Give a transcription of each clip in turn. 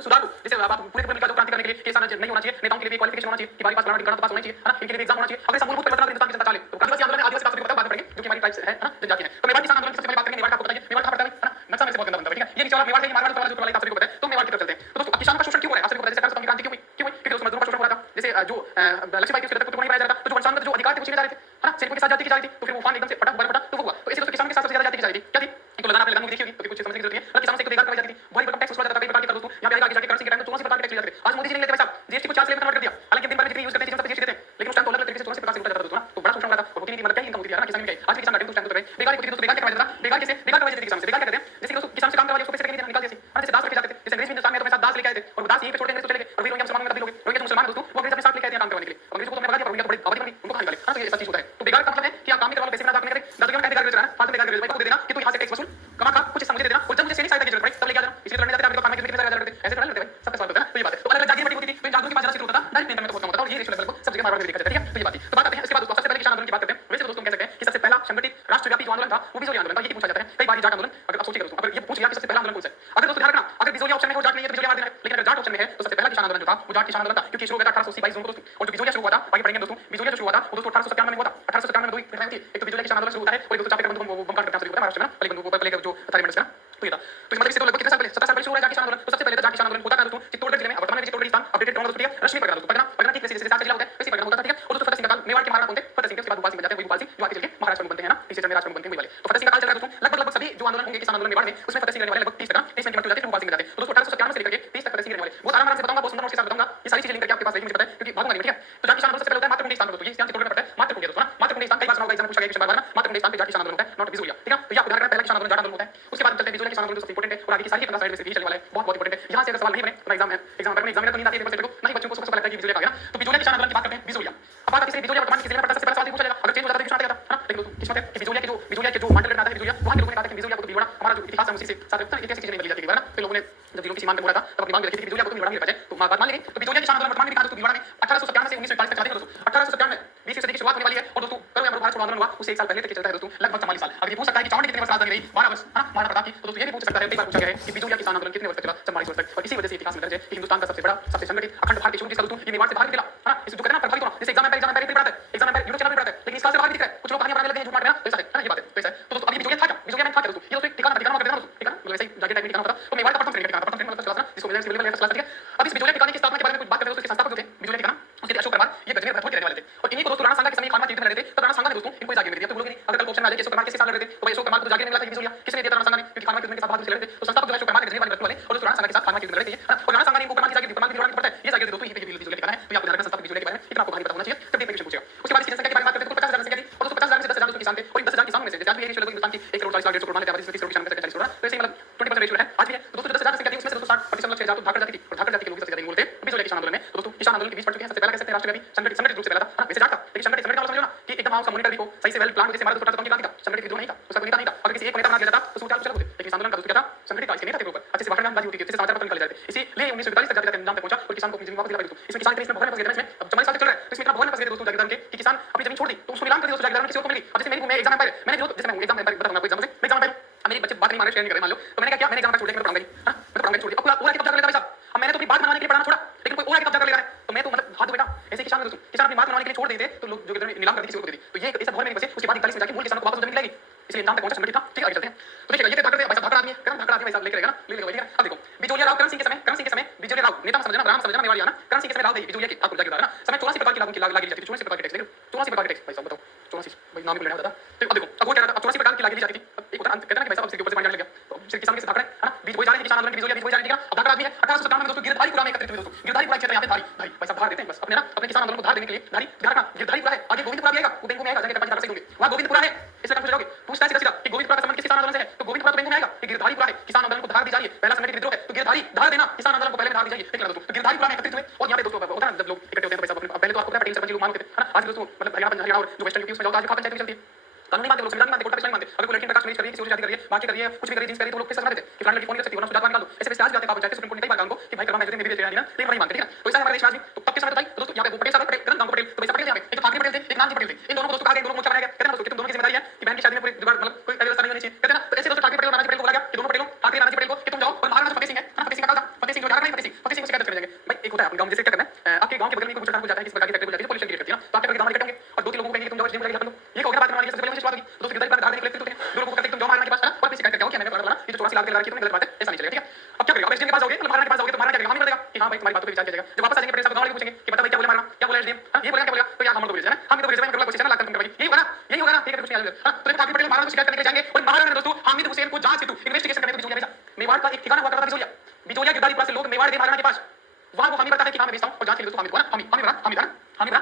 सुधार जैसे आप पूरे पूरे मिलकर जो क्रांति करने के लिए केस आना चाहिए, नहीं होना चाहिए, नेताओं के लिए भी क्वालिफिकेशन होना चाहिए कि हमारे पास फलाना डिग्री पास होना चाहिए, है ना, इनके लिए एग्जाम होना चाहिए। अगर मूलभूत परिवर्तन हिंदुस्तान की जनता चाहे तो आदिवासी आंदोलन आदिवासी बात पता बाद में पड़ेंगे क्योंकि हमारी ट्राइब्स है ना, जनजाति है। तो मेवाड़ किसान आंदोलन सबसे पहले बात करेंगे। मेवाड़ का आपको बताइए, मेवाड़ कहां पड़ता है, है ना, नक्शा में से बहुत गंदा बनता है, ठीक है। ये नीचे वाला मेवाड़ है, ये मारवाड़ वाला जो वाला आप सभी को पता है। तो मेवाड़ की तरफ चलते हैं। तो दोस्तों किसानों का शोषण क्यों हो रहा है, आप सभी को पता है। सरकार क्रांति क्यों हुई, क्योंकि दोस्तों मजदूरों का शोषण हो रहा था। जैसे जो लक्ष्मीबाई थी उसके तक तो नहीं पाया जा रहा था, तो जो वंशानुगत जो अधिकार थे वो छीने जा रहे थे, है ना, सैनिकों के साथ जाति की जा रही थी, तो फिर वो फान एकदम से फटा बड़ा फटा तो वो हुआ। तो ऐसे दोस्तों किसानों के साथ सबसे ज्यादा जाति की जा रही थी, क्या थी, इनको लगाना आपने लगानी देखी होगी, तो कुछ समझने की जरूरत नहीं है। मतलब किसानों से एक अधिकार करवाई जाती थी, भारी भरकम टैक्स वसूला जाता था, कई प्रकार के कर दोस्तों। यहां पे आगे जाके करेंसी के टाइम में 84 प्रकार के टैक्स लिए जाते थे। आज मोदी जी ने लेते भाई साहब जीएसटी को 4 से कन्वर्ट कर दिया। हालांकि दिन भर में जितनी यूज करते थे सब जीएसटी देते हैं, लेकिन उस टाइम तो अलग अलग तरीके से 84 प्रकार से उठा जाता था दोस्तों ना, तो बड़ा शोषण हो रहा था। और होती नहीं थी, मतलब क्या इनकम होती थी, है ना, किसान में क्या है। आज भी किसान घाटे उस टाइम तो रहे। बेकार होती थी दोस्तों, बेकार क्या करवाया जाता था, बेकार कैसे बेकार करवाई जाती थी किसान से, बेकार क्या करते हैं, जैसे कि दोस्तों किसान से काम करवाया उसको पैसे नहीं निकाल दिए, जैसे दास रखे जाते थे। जैसे अंग्रेज भी हिंदुस्तान में तो पैसा दास लेके आए थे और दास यहीं पे छोड़ देंगे तो चले गए। और फिर रोहिंग्या मुसलमानों में तब्दील हो गए। रोहिंग्या जो मुसलमान दोस्तों वो अंग्रेज अपने साथ लेके आए थे काम करवाने के लिए। अंग्रेजों को तो हमने भगा दिया, रोहिंग्या तो बड़ी आबादी बन गई, उनको कहां निकाले, हां। तो ये ऐसा चीज होता है। तो बेकार का मतलब है कि आप काम नहीं करवाओ, पैसे ना नहीं करें, दादू का अधिकार बेच रहा है, फालतू बेकार कर भाई, दे देना कि तू यहां से टैक्स वसूल कमा खा, कुछ मुझे दे देना, और जब मुझे सैनिक सहायता की जरूरत पड़े तब लेके आ जाना। इसलिए तो लड़ने जाते थे, आपको खाना के लिए कितने सारे ऐसे थोड़ा लड़ते भाई, सबका सवाल होता है ना। तो ये बात है। तो अलग अलग जाति बड़ी होती थी, तो इन जातियों के पास जरा सिर्फ होता था, डायरेक्ट नियंत्रण में तो बहुत कम होता था, और ये रेशियो लगभग सब जगह मारवाड़ में देखा जाता है, ठीक है। तो ये बात है। तो बात करते हैं इसके बाद दोस्तों सबसे पहले किसान आंदोलन की बात करते हैं। वैसे तो दोस्तों कह सकते हैं कि सबसे पहला संगठित राष्ट्रव्यापी जो आंदोलन था वो बिजोली आंदोलन था। ये पूछा जाता है कई बार जाट आंदोलन, अगर आप सोचिएगा दोस्तों, अगर ये पूछ लिया कि सबसे पहला आंदोलन कौन सा है, अगर दोस्तों ध्यान रखना, अगर बिजोली ऑप्शन में हो जाट नहीं है तो बिजोली मार देना है, लेकिन अगर जाट ऑप्शन में है तो सबसे पहला किसान आंदोलन जो था वो जाट किसान आंदोलन था, क्योंकि शुरू हुआ था 1880 22 जून को दोस्तों। और जो बिजोलिया शुरू हुआ था आगे पढ़ेंगे दोस्तों, बिजोलिया जो शुरू हुआ था वो दोस्तों 1897 में हुआ था। 1897 में दो घटनाएं हुई, एक तो बिजोलिया किसान आंदोलन शुरू होता है और एक दोस्तों चापे का बंधु बम कांड करते हैं महाराष्ट्र में ना, पहले बंधु पहले जो थाली मंडल से ना, तो ये था। तो इस मतलब इससे तो लगभग कितने साल पहले 70 साल पहले शुरू हुआ जाट किसान आंदोलन। तो सबसे पहले तो जाट किसान आंदोलन होता था दोस्तों चित्तौड़गढ़ जिले में, वर्तमान में चित्तौड़गढ़ स्थान अपडेटेड करूंगा दोस्तों, ठीक है। रश्मि पटना दोस्तों, पटना पटना ठीक वैसे जैसे सात जिला होता है वैसे पटना होता था, ठीक है। और दोस्तों फतेह सिंह का काल मेवाड़ के महाराणा कौन थे, फतेह सिंह के, उसके बाद भोपाल सिंह बन जाते हैं, वही भोपाल सिंह जो आगे चल के महाराष्ट्र में बनते हैं ना, तीसरे चरण में राष्ट्र में बनते हैं वही वाले। तो फतेह सिंह का काल चल रहा है दोस्तों। लगभग सभी जो आंदोलन होंगे किसान आंदोलन मेवाड़ में उसमें फतेह सिंह रहने वाले लगभग 30 30 मिनट की बात हो जाती है, भोपाल सिंह बन जाते हैं। तो दोस्तों 1897 से लेकर 30 तक फतेह सिंह रहने वाले बहुत आराम से बताऊंगा, बहुत सुंदर नोट्स के साथ बताऊंगा। ये सारी चीजें लिंक करके आपके पास रहेगी, मुझे पता है क्योंकि भागूंगा नहीं, ठीक है। तो जाट किसान आंदोलन सबसे पहले होता है मातृकुंडी स्थान पर दोस्तों, ये चित्तौड़गढ़ में पड़ता है मातृकुंडी दोस्तों ना, मातृकुंडी स्थान कई बार सुना होगा, एग्जाम में पूछा गया क्वेश्चन बार बार ना, मातृकुंडी स्थान पे जाट किसान आंदोलन होता है, नॉट बिजोलिया, ठीक है। तो ये आपको ध्यान रखना पहला किसान आंदोलन जाट आंदोलन होता है। उसके बाद चलते हैं बिजोलिया किसान आंदोलन, सबसे इंपॉर्टेंट है और आगे की सारी 15 स्लाइड में से भी चलने वाला है, बहुत बहुत इंपॉर्टेंट है। यहां से अगर सवाल नहीं बने तो एग्जाम पेपर में एग्जामिनर को नींद आती है पेपर से को, नहीं बच्चों को सबसे पहले लगता है कि बिजोलिया का है ना। तो बिजोलिया किसान आंदोलन की बात करते हैं, बिजोलिया। अब बात आती है बिजोलिया वर्तमान किस जिले में पड़ता है, सबसे पहला सवाल ये पूछा जाएगा, अगर चेंज हो जाता है तो किस आता है ना। लेकिन दोस्तों किस्मत है कि बिजोलिया के जो मंडल आता है बिजोलिया, वहां के लोगों ने कहा था कि बिजोलिया को तो भीलवाड़ा, हमारा जो इतिहास है उसी से साथ रहता है, ऐसी चीजें नहीं बदली जाती है ना। तो लोगों ने जब जिलों की सीमा पे बोला था तब अपनी मांग रखी थी कि बिजोलिया को तो भीलवाड़ा में रखा जाए, तो बात मान ली गई। तो बिजोलिया किसान आंदोलन वर्तमान में भी कहा दोस्तों भीलवाड़ा में 1897 से 1941 तक चलते हैं दोस्तों। 1897 में 20वीं सदी की शुरुआत होने वाली है और दोस्तों करो या मरो भारत छोड़ो आंदोलन हुआ उससे 1 साल पहले तक चलता है दोस्तों, लगभग 44 साल। अगर ये पूछ सकता है कि चावंडी कितने वर्ष राजधानी रही, 12 वर्ष, है ना, महाराणा प्रताप की। तो दोस्तों ये भी पूछ सकता है, कई बार पूछा गया है कि बिजोलिया किसान आंदोलन कितने वर्ष तक चला, 44 वर्ष तक। और इसी वजह से इतिहास में दर्ज है कि हिंदुस्तान का सबसे बड़ा सबसे संगठित अखंड भारतीय शुरू जिसका दोस्तों ये मेवाड़ से बाहर निकला, है ना। इस जो कहते हैं ना प्रभावित होना, जैसे एग्जाम में पढ़ाता है, एग्जाम में यूट्यूब चैनल पे पढ़ाता है, लेकिन इस क्लास से बाहर भी दिख रहा है, कुछ लोग कहानियां बनाने लगे हैं झूठ मारने, तो ऐसा है ना, ये बात है, तो ऐसा है। तो दोस्तों अभी बिजोलिया था क्या, बिजोलिया में था क्या दोस्तों, ये दोस्तों ठिकाना ठिकाना कर देना दोस्तों, ठीक है, मतलब ऐसे ही जाके टाइप में ठिकाना होता। तो मेवाड़ का प्रथम श्रेणी का ठिकाना, प्रथम श्रेणी मतलब क्लास ना, जिसको मिलने से लेवल क्लास, ठीक है। अब इस बिजोलिया ठिकाने की स्थापना के बारे में कुछ बात करते हैं दोस्तों, इसके संस्थापक जो थे बिजोलिया ठिकाना, उसके अशोक परमार, ये गजनी भरतपुर के रहने वाले थे। और इन्हीं को दोस्तों राणा सांगा के समय खानवा तीर्थ में रहते थे, तब राणा सांगा ने दोस्तों इनको जागीर में दिया। तो लोग अगर कल ऑप्शन में आ जाए कि अशोक परमार किसके साथ लड़ रहे थे, तो भाई अशोक परमार को जागीर में मिला था बिजोलिया, किसने दिया था, राणा सांगा ने, क्योंकि खानवा तीर्थ के साथ बहादुर से लड़ रहे थे। तो संस्थापक जो है अशोक परमार गजनी वाले वाले और दोस्तों राणा सांगा के साथ खानवा तीर्थ में लड़े थे, है ना। और राणा सांगा ने इनको परमार की जागीर दी, परमार की दीवार में पड़ता है, ये जागीर दोस्तों यहीं पे बिजोलिया ठिकाना है। तो आपको ध्यान रखना संस्थापक बिजोलिया के बारे में इतना आपको भारी पता होना चाहिए, तब देखने के पूछेगा। उसके बाद इसकी जनसंख्या के बारे में बात करते हैं, तो 50,000 जनसंख्या थी और दोस्तों 50,000 में से 10,000 दोस्तों किसान थे। और इन 10,000 किसानों में से जैसे आज भी रेशियो लगभग हिंदुस्तान की 1 करोड़ 40 लाख 150 करोड़ मान लेते हैं, इसमें 30 करोड़ किसान में से 40 करोड़, तो ऐसे ही मतलब 20% रेशियो है आज भी है। तो दोस्तों 10,000 जनसंख्या थी उसमें से दोस्तों 60% लक्ष्य जात धाकड़ जाति की, और धाकड़ जाति के लोग सबसे ज्यादा इन्वॉल्व थे बिजोलिया किसान आंदोलन में। तो दोस्तों किसान आंदोलन के बीच पड़ चुके हैं, सबसे पहला कह सकते हैं राष्ट्रव्यापी संगठित रूप से पहला था, है ना। वैसे जाट था लेकिन संगठित का मतलब समझो ना कि एकदम उसका मॉनिटर भी हो, सही से वेल प्लान हो, जैसे हमारा दोस्तों टाटा की क्रांति था, संगठित विद्रोह नहीं था, उसका कोई नेता नहीं था। अगर किसी एक नेता बना दिया जाता तो सूरत चल होते, लेकिन इस आंदोलन का दोस्तों क्या था, संगठित था, इसके नेता थे ऊपर अच्छे से भाषण में बाजी होती थी, अच्छे से समाचार पत्र निकाले जाते थे। इसीलिए 1942 तक जाते नाम तक पहुंचा और किसान को अपनी जमीन वापस दिला पाई दोस्तों। इसमें किसान इसमें भवन में फंस गए थे, इसमें अब 44 साल तक चल रहा है, तो इसमें इतना भवन में फंस गए दोस्तों जागीरदार के कि किसान अपनी जमीन छोड़ दी, तो उसको नीलाम कर दिया दोस्तों, जागीरदार ने किसी और को मिली। अब जैसे मेरी एग्जाम एम्पायर, मैंने जो जैसे मैं एग्जाम एम्पायर बताऊंगा आपको, एग्जाम से मैं एग्जाम एम्पायर, अब मेरे बच्चे बात नहीं मान रहे, शेयर नहीं कर रहे मान लो, तो मैंने क्या किया, मैंने एग्जाम एम्पायर छोड़ दिया, मैं पढ़ाऊंगा नहीं, हां मैं पढ़ाऊंगा छोड़ दिया। अब पूरा कब्जा कर लेता भाई साहब, अब मैंने तो अपनी बात बनाने के लिए पढ़ाना छोड़ा, लेकिन कोई और आके कब्जा कर लेगा है, तो मैं तो मतलब हाथ दो बेटा। ऐसे किसान दोस्तों किसान अपनी बात बनाने के लिए छोड़ देते तो लोग जो नीलाम कर दी किसी और को दे दी, तो ये ऐसा भवन में बसे। उसके बाद 41 में जाके मूल किसानों को वापस जमीन मिलेगी, इसलिए नाम तक पहुंचा, संगठित था, ठीक है। आगे चलते हैं। तो देखिएगा ये धाकड़ भाई साहब, धाकड़ आदमी है, धाकड़ आदमी भाई साहब लेके रहेगा ना, ले लेगा, ठीक है। अब देखो बिजोलिया राव करण सिंह के समय बिजोलिया राव नेता समझना, नाम समझना मेवाड़िया ना, करण सिंह के समय राव थे बिजोलिया के आपको जागीरदार है ना। समय 84 प्रकार की लागू की जाती थी, 84 प्रकार के टैक्स, देखो 84 प्रकार के टैक्स भाई साहब, बताओ 84 भाई नाम ही लेना होता था। तो अब देखो अब वो क्या था, अब 84 प्रकार की लागी जाती थी। अब एक होता कहते हैं ना कि भाई साहब अब सिर के ऊपर से पानी आने लग गया, तो सिर किसान के धाकड़ है ना, बीज बोए जा रहे हैं, किसान आंदोलन के बिजोलिया बीज बोए जा रहे हैं, ठीक है। अब धाकड़ आदमी है 1897 में दोस्तों गिरधारीपुरा में एकत्रित हुए दोस्तों, गिरधारीपुरा क्षेत्र यहाँ पे धारी भाई भाई साहब धार देते हैं बस अपने ना, अपने किसान आंदोलन को धार देने के लिए धारी ध्यान रखना, गिरधारीपुरा है, आगे गोविंदपुरा भी आएगा, वो बेंगो में आएगा, जाके कपाजी धारा से होंगे, वहां गोविंदपुरा है, इसलिए पूछ जाओगे, पूछता है सीधा सीधा कि गोविंदपुरा का संबंध किस किसान आंदोलन से है, तो गोविंदपुरा तो बेंगो में आएगा, कि गिरधारीपुरा है, किसान आंदोलन को धार दी जा रही है, पहला संगठित विद्रोह है, तो गिरधारी धार देना, किसान आंदोलन को पहले धार दी जाएगी, ठीक है दोस्तों। तो गिरधारीपुरा में एकत्रित हुए और यहाँ पे दोस्तों होता है जब लोग इकट्ठे होते हैं तो भाई साहब पहले तो आपको पता है पटेल सरपंच लोग मान होते थे, है ना। आज दोस्तों मतलब हरियाणा और जो वेस्टर्न यूपी उसमें जाओ, आज खापन पंचायत चलती है, कानूनी मानते लोग, संविधान मानते, कोटा नहीं मानते। अगर कोई लड़की प्रकाश मैरिज कर रही है, किसी और शादी कर रही है, बाकी कर रही है, कुछ भी कर रही है, जींस कर रही है, तो लोग कैसे समझते हैं कि फलानी लड़की फोन कर सकती है, वरना सुजात निकाल दो। ऐसे वैसे आज जाते हैं पंचायत सुप्रीम कोर्ट ने कई बार कहा उनको कि भाई करवा मैरिज में भी तेरा नहीं ना, लेकिन नहीं मानते, ठीक है। तो ऐसा हमारे देश में आज भी तो तब के समय तो दोस्तों यहाँ पे पटेल साहब पटेल गांव पटेल, तो वैसा पटेल यहाँ पे एक तो ठाकरे पटेल थे, एक नानजी पटेल थे, इन दोनों को दोस्तों कहा गया, दोनों मोर्चा बनाया गया, कहते हैं दोस्तों कि तुम दोनों की जिम्मेदारी है कि बहन की शादी में पूरी जुगाड़ मतलब कोई व्यवस्था नहीं होनी चाहिए, कहते हैं ना। तो ऐसे दोस्तों ठाकरे पटेल और नानजी पटेल को बोला गया कि दोनों पटेलों ठाकरे नानजी पटेल को कि तुम जाओ, और महाराणा फतेह सिंह है, फतेह सिंह का काल था, फतेह सिंह जो झारखंड में फतेह सिंह गाँव जैसे क्या करना है, आपके गाँव के बगल में कुछ सरकार को जाता है, किस प्रकार की फैक्ट्री जाती है, पोल्यूशन क्रिएट करती है ना, तो आपके गाँव इकट्ठे होंगे और दो तीन लोगों को कहेंगे तुम जाओ जिम लगा लो, ये होगा बात करने सबसे पहले मुझे बात होगी, दोस्तों किधर बात धार देने के लिए दो लोगों को कहते तुम जाओ महाराणा के पास और अपनी शिकायत करके आओ कि मैंने बोला ये जो 84 लाख के लगा रखी है गलत बात है, ऐसा नहीं चलेगा, ठीक है। अब क्या करेगा, अब एसडीएम के पास जाओगे, मतलब महाराणा के पास जाओगे तो महाराणा क्या करेगा, हमें बताएगा कि हां भाई तुम्हारी बातों पे विचार किया जाएगा। जब वापस आ जाएंगे प्रेस गाँव वाले पूछेंगे कि बता भाई क्या बोला महाराणा, क्या बोला एसडीएम, ये बोला क्या बोला, तो यार हम लोग भेज है ना, हम तो भेज रहे हैं करला कोशिश है ना लाख भाई, यही होगा ना, ठीक है कुछ नहीं आएगा। तो काफी पटेल महाराणा को शिकायत करने के जाएंगे और महाराणा ने दोस्तों हामिद हुसैन को जांच हेतु इन्वेस्टिगेशन करने को बिजोलिया भेजा। मेवाड़ का एक ठिकाना हुआ करता था बिजोलिया, बिजोलिया गिरदारी पास से लोग मेवाड़ गए महाराणा के पास, वहां वो हमें बताता है कि हां मैं भेजता हूं और जांच के लिए दोस्तों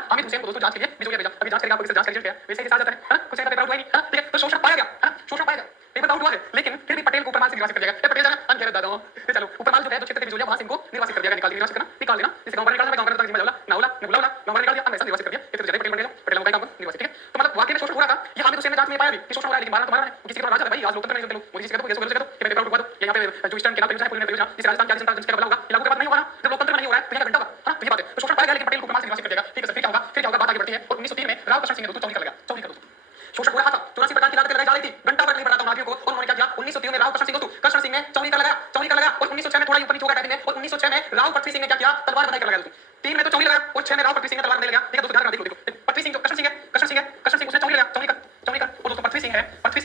हामिद हुसैन को दोस्तों जांच के लिए बिजोलिया भेजा। अभी जांच करेगा, आपको जांच करेगा वैसे के साथ जाता है कुछ ऐसा पेपर आउट हुआ नहीं, ठीक है, तो शोषण पाया गया, शोषण पाया गया, पेपर आउट हुआ है, लेकिन फिर भी पटेल को ऊपर माल से निर्वासित कर दिया गया। पटेल जाना अनखेर दादा तो चलो ऊपर माल जो है जो क्षेत्र के बिजोलिया वहां से इनको निर्वासित कर दिया गया, निकाल देना जैसे गांव पर निकालना, गांव पर निकाल ना होला गांव पर निकाल दिया, ऐसा निर्वासित कर दिया, ये तो ज्यादा पटेल बन गया, पटेल का काम निर्वासित, ठीक है। तो मतलब वाकई में शोषण हो रहा था, ये हामिद हुसैन ने जांच में पाया भी कि शोषण हो रहा है, लेकिन मारना तो मारना है, किसी को राजा है भाई, आज लोकतंत्र नहीं चलते लोग, मुझे कह दो ये सब कि पेपर आउट हुआ दो, यहां पे जो ईस्टर्न के नाम पे पूरी परियोजना जिस राजस्थान की जनता का होगा, लागू के बाद नहीं होगा ना, जब लोकतंत्र नहीं हो रहा है तो यहां घंटा होगा, हां तो ये बात है, तो शोषण पाया गया लेकिन पटेल को माल से निर्वासित कर दिया, ठीक है। फिर क्या होगा, बात आगे बढ़ती है और 1903 में राव कृष्ण सिंह ने दोस्तों चौरी कर लगा, चौरी कर दोस्तों शोषण हो रहा था, 84 प्रकार की लागत लगाई जा रही थी, घंटा भर नहीं बढ़ाता नागियों को, और उन्होंने क्या किया 1903 में राव कृष्ण सिंह दोस्तों कृष्ण सिंह ने चौरी कर लगा और 1906 में थोड़ा ऊपर नीचे हो गया टाइम में, और 1906 में राव पृथ्वी सिंह ने क्या किया तलवार बनाई कर लगा दोस्तों, 3 में तो चौरी लगा और 6 में राव पृथ्वी सिंह ने तलवार बनाई लगा, ठीक है दोस्तों ध्यान रखना, देखो पृथ्वी सिंह जो कृष्ण सिंह उसने चौरी कर और दोस्तों पृथ्वी सिंह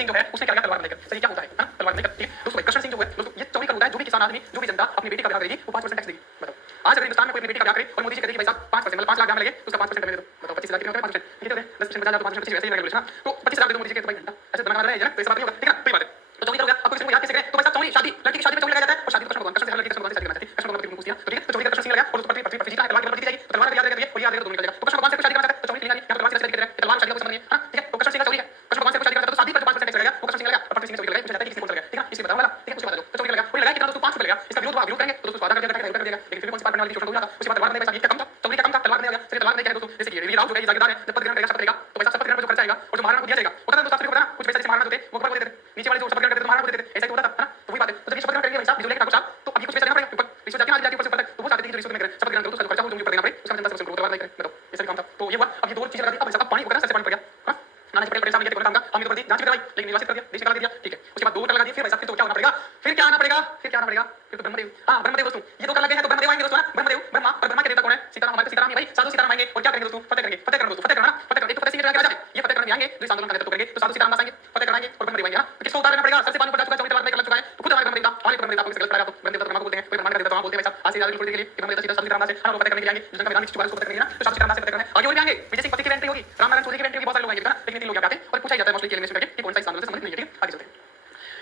जो है उसने क्या किया तलवार बनाई कर, सही क्या होता है तलवार बनाई कर, ठीक है दोस्तों। कृष्ण सिंह जो है दोस्तों ये चौरी कर होता है, जो भी किसान आदमी जो भी जनता अपनी बेटी का ब्याह करेगी वो 5% टैक्स देगी, बताओ आज अगर हिंदुस्तान में कोई अपनी बेटी का ब्याह करे और मोदी जी कहते हैं कि भाई साहब 5% मतलब 5 लाख ग्राम लगे तो उसका 5% दे दो, बताओ 25,000 कितने होते हैं 5%, ठीक है 10% बचा जाए तो 5% वैसे ही रेगुलेशन ना, तो 25,000 दे दो मोदी जी के, तो भाई घंटा ऐसे बनाना है ना, तो ऐसा बात नहीं होगा, ठीक है, कोई बात है। तो चौरी करोगे आपको किसी को याद कैसे करें, तो भाई साहब चौरी शादी लड़की की शादी में चौरी लगाया जाता है और शादी कृष्ण भगवान से लड़की कृष्ण भगवान से शादी करना चाहती है, कृष्ण भगवान ने पूछ दिया तो ठीक है, तो चौरी कृष्ण सिंह लगा और उसको पृथ्वी जी का तलवार की जाएगी, तो तलवार याद रहेगा और याद रहेगा दोनों निकल जाएगा, तो कृष्ण भगवान से शादी करना चाहता है तो चौरी नहीं या तलवार से शादी करते हैं, तलवार शादी का संबंध नहीं है, हां ठीक है। तो कृष्ण सिंह का चौरी है, कृष्ण भगवान से शादी करता है तो शादी पर 5% टैक्स लगेगा, वो कृष्ण सिंह लगा और पृथ्वी सिंह चौरी लगा, मुझे लगता है कि किसी को लगा, ठीक है इसलिए बताओ वाला, ठीक है उसके बाद तो चौरी लगा, कोई लगा कितना दोस्तों 5% लगा, इसका विरोध हुआ, विरोध करेंगे तो दोस्तों स्वादा कर देगा, लेकिन फिर कौन सी बात बनने वाली शोषण हो रहा था, उसके बाद तलवार नहीं शादी का कम था, चौरी का कम था, तलवार नहीं हो गया, सिर्फ तलवार नहीं क्या है दोस्तों, जैसे कि ये राव जो है ये जागीरदार है, जब पद ग्रहण करेगा शपथ करेगा तो पैसा शपथ ग्रहण पे जो खर्चा आएगा और जो महाराणा को दिया जाएगा होता है दोस्तों, आपको पता है कुछ पैसा जैसे महाराणा होते वो ऊपर को देते थे, नीचे वाले जो शपथ ग्रहण करते थे महाराणा को देते थे, ऐसा ही होता था ना, तो वही बात है। तो जब ये शपथ ग्रहण करेंगे भाई साहब बिजोलिया के ठाकुर साहब तो अभी कुछ पैसा देना पड़ेगा ऊपर, रिश्वत जाके ना जाके ऊपर से ऊपर तक, तो वो चाहते थे कि रिश्वत में करें शपथ ग्रहण करो तो खर्चा हो जो ऊपर देना पड़े, उसका जनता से तलवार नहीं करे, बताओ ऐसा काम था। तो ये हुआ, अब ये दो चीजें लगा दी, अब ऐसा पानी ऊपर से पानी पड़ गया, हां नाना पटेल परेशान ये काम का हम तो जांच करवाई लेकिन निर्वासित कर दिया, देश निकाल दिया, ठीक है। उसके बाद 2 कर लगा दिया, फिर भाई साहब तो क्या होना पड़ेगा, फिर क्या आना पड़ेगा, फिर तो ब्रह्मदेव, हां ब्रह्मदेव दोस्तों ये 2 कर लगे हैं तो ब्रह्मदेव आएंगे दोस्तों ना, ब्रह्मदेव ब्रह्मा और ब्रह्मा के देवता कौन है, सीताराम, हमारे सीताराम ही भाई, साधु सीताराम आएंगे और क्या करेंगे दोस्तों, फतेह करेंगे, फतेह करना दोस्तों, फतेह करना, फतेह करना, एक फतेह सिंह के राजा है, ये फतेह करने आएंगे जो आंदोलन का नेतृत्व करेंगे, तो साधु सीताराम आएंगे, फतेह कराएंगे और ब्रह्मदेव आएंगे ना, तो किसको उतारना पड़ेगा, सबसे पानी ऊपर जा चुका है, चौरी तलवार नहीं कर चुका है, तो खुद हमारे ब्रह्मदेव का और ब्रह्मदेव को गलत पड़ा, तो ब्रह्मदेव ब्रह्मा को बोलते हैं, कोई ब्रह्मा का देवता वहां बोलते हैं भाई साहब, आज से ज्यादा थोड़ी देर के लिए ब्रह्मदेव सीधा साधु सीताराम से हां फतेह करने के लिए आएंगे, जिनका विधान 144 को फतेह करेंगे ना, तो साधु सीताराम से फतेह करना है, आगे और भी आएंगे, विजय सिंह पति की एंट्री होगी, रामनारायण चौधरी की एंट्री होगी, बहुत सारे लोग आएंगे ना, लेकिन 3 लोग आते हैं और पूछा जाता है मोस्टली के एलिमिनेशन करके कि कौन सा इस आंदोलन से संबंधित नहीं है, ठीक है आगे चलते हैं।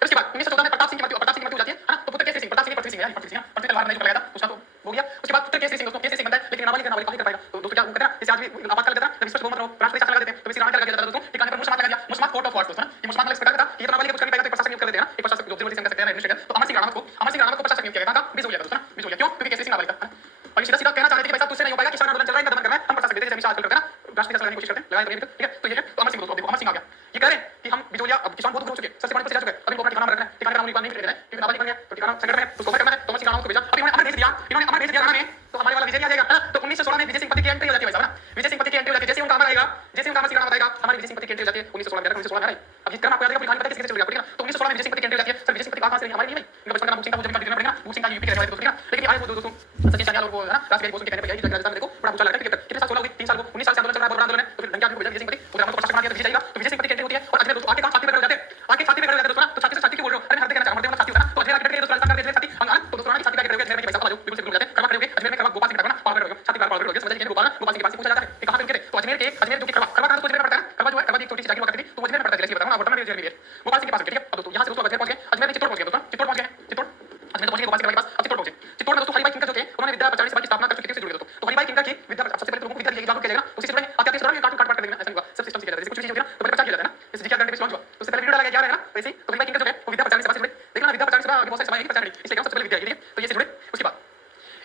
उसके बाद 1914 में प्रताप सिंह की मृत्यु हो जाती है ना, तो पुत्र केसरी सिंह, प्रताप सिंह पृथ्वी सिंह है, पृथ्वी तलवार नहीं जो लगाया था उसका तो हो गया। उसके बाद पुत्र केसरी सिंह दोस्तों, केसरी सिंह बनता है लेकिन नाबालिग कर पाएगा, तो दोस्तों क्या कहते हैं जैसे आज भी आपातकाल कहता है जब विश्व बहुमत राष्ट्रपति शासन लगा देते हैं तो इसी राणा का लगा जाता है दोस्तों, ठिकाने पर मुस्मात लगा दिया, मुस्मात कोर्ट ऑफ वॉर्स दोस्तों ना, ये मुस्मात वाला इस प्रकार का था कि ये तो नाबालिग कुछ कर नहीं पाएगा तो प्रशासक नियुक्त कर देते हैं ना, एक प्रशासक जो जिम्मेदारी से कर सकते हैं एडमिनिस्ट्रेटर, तो अमर सिंह राणा को प्रशासक नियुक्त किया गया था, बीस हो गया दोस्तों ना, बीस हो गया क्यों, क्योंकि केसरी सिंह नाबालिग था और सीधा सीधा कहना चाहते थे कि भाई साहब तुझसे नहीं हो पाएगा, किसान आंदोलन चल रहा है इनका दमन करना है, हम प्रशासक देते जैसे हमेशा आजकल करते हैं ना, राष्ट्रीय शासन लगाने की कोशिश करते हैं, लगाए तो ठीक है। तो ये है तो अमर सिंह दोस्तों, देखो अमर सिंह आ गया, ये कह रहे हैं कि हम बिजोलिया अब किसान बहुत दूर हो चुके हैं, सबसे पानी पर जा चुके हैं, अभी इनको अपना ठिकाना रखना है, ठिकाने का नाम नहीं रखना है क्योंकि नाबालिग बन गया तो ठिकाना संकट में है, तो उसको करना है, तो अमर सिंह राणा को भेजा, अभी इन्होंने अमर भेज दिया, इन्होंने अमर भेज दिया राणा में, तो हमारे वाला विजय नहीं आ जाएगा, तो 1916 में विजय सिंह पति की एंट्री हो जाती है भाई साहब ना, विजय सिंह पति की एंट्री हो जाती है, जैसे उनका अमर आएगा, जैसे उनका अमर सिंह राणा बताएगा हमारे विजय सिंह पति की एंट्री हो जाती है 1916 में, 1916 में अब ये क्रम आपको याद रहेगा, कहानी पता है किसके चल गया, ठीक है ना। तो 1916 में विजय सिंह पति की एंट्री हो जाती है, सर विजय सिंह पति कहां से हमारे नहीं भाई, इनका बचपन का नाम भूप सिंह था, वो जमीन पर देना पड़ेगा, भूप सिंह का यूपी के रहने वाले दोस्तों, ठीक है। लेकिन आए वो दोस्तों सचिन सान्याल और वो है ना राजबिहारी बोस के कहने पे गए राजस्थान में, देखो बड़ा ऊंचा लगा है, कितने साल 16 हो गए, 3 साल को 19 साल से आंदोलन चल रहा है, बड़ा आंदोलन है, तो फिर डंका को भेजा विजय सिंह पति, उधर हमको प्रशासक बना दिया तो विजय जाएगा, तो विजय सिंह पति की एंट्री होती है और अजमेर दोस्तों आके कहां छाती पे खड़े हो जाते हैं, आके छाती पे खड़े हो जाते हैं दोस्तों ना, तो छाती से छाती क्यों बोल रहे हो, अरे हरदे कहना चाहते हैं छाती होता है ना, तो अजमेर आके बैठ गए दोस्तों, राजस्थान का अजमेर छाती अंगान, तो दोस्तों राणा की छाती पे आके खड़े हो गए, अजमेर में पैसा आ जाओ बिल्कुल से बिल्कुल जाते हैं, करवा खड़े हो गए अजमेर में, करवा गोपाल सिंह का ना पावर खड़े हो गए, छाती पर पावर खड़े हो गए, समझ लीजिए गोपाल सिंह के पास पूछा जाता है कि कहां पे उनके थे, तो अजमेर जो कि करवा कहां तो अजमेर में पड़ता है, करवा जो है करवा की छोटी सी जाके हुआ करती थी, तो अजमेर में पड़ता है, जैसे बताऊं ना वर्तमान में अजमेर में गोपाल सिंह के पास, ठीक है। अब दोस्तों यहां से दोस्तों अजमेर पहुंच गए, अजमेर में चित्तौड़ पहुंच गए दोस्तों, चित्तौड़ पहुंच गए, चित्तौड़ अजमेर तो पहुंच गए गोपाल सिंह के पास, अब चित्तौड़ पहुंचे, चित्तौड़ में दोस्तों हरिभाई किंकर जो थे उन्होंने विद्या प्रचार सभा की स्थापना कर चुके थे, से जुड़े दोस्तों, तो हरिभाई किंकर की विद्या सबसे पहले लोगों को विद्या की जागरूक किया जाएगा, तो उसी से जुड़ेंगे, आप क्या इस दौरान काट कर देंगे ऐसा नहीं होगा, सब सिस्टम से किया जाता है, कुछ चीजें होती है ना तो पहले प्रचार किया जाता है ना, जैसे जीके करंट लॉन्च हुआ तो उससे पहले वीडियो डाला गया है ना, वैसे ही तो हरिभाई किंकर जो है वो विद्या प्रचार सभा से जुड़े, देखना ना विद्या प्रचार सभा आगे बहुत सारी सभाएं प्रचार करेंगे, इसलिए सबसे पहले विद्या, ठीक है। तो ये से जुड़े, उसके बाद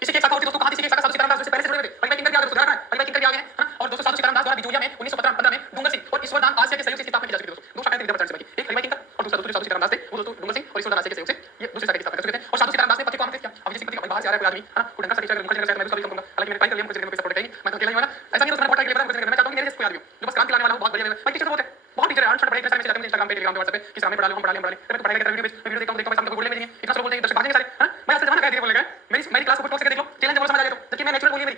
इसी के एक शाखा होती है दोस्तों, कहां थी इसी के एक शाखा साधु सीताराम दास से पहले से जुड़े हुए थे, हरिभाई किंकर भी आ गए दोस्तों, ध्यान रखना हरिभाई किंकर भी आ गए हैं ना, और दोस्तों साधु सीताराम दास द्वारा बिजोलिया में 1915 में डूंगर सिंह और ईश्वरदान आसिया के सहयोग से स्थापना की जा चुकी है दोस्तों, दो शाखाएं थी विद्या प्रचार सभा की, एक हरिभाई किंकर और दूसरा दोस्तों साधु सीताराम दास थे, वो दोस्तों डूंगर सिंह और ईश्वरदान आसिया के सहयोग से ये दूसरी शाखा की स्थापना कर चुके थे, और साधु सीताराम दास ने पति को आमंत्रित किया, अब विजय सिंह पति बाहर से आ रहा है कोई आदमी है ना, वो डंका से टीचर मुखर्जी नगर से मैं उसका भी कहूंगा, हालांकि मैंने ट्राई कर लिया, मुझे पैसा सपोर्ट करेंगे, मैं तो अकेला ही हूं ना, ऐसा नहीं दोस्तों मैं बहुत ट्राई कर लिया, मैं चाहता हूं कि मेरे जैसे कोई आदमी हो जो बस क्रांति लाने वाला हो, बहुत बढ़िया भाई टीचर बहुत टीचर है, अनशन पढ़ाई इतने टाइम से इंस्टाग्राम पे टेलीग्राम पे व्हाट्सएप पे कि सामने पढ़ा लो हम पढ़ा ले मैं तो पढ़ाई का वीडियो देखता हूं सामने को बोलने में इतना सब बोलते हैं दर्शक भागेंगे सारे, हां मैं ऐसे जमाना कह दिया बोलेगा मेरी क्लास को टॉक से देख लो, चैलेंज बोल समझ आ गया तो जबकि मैं नेचुरल बोली मेरी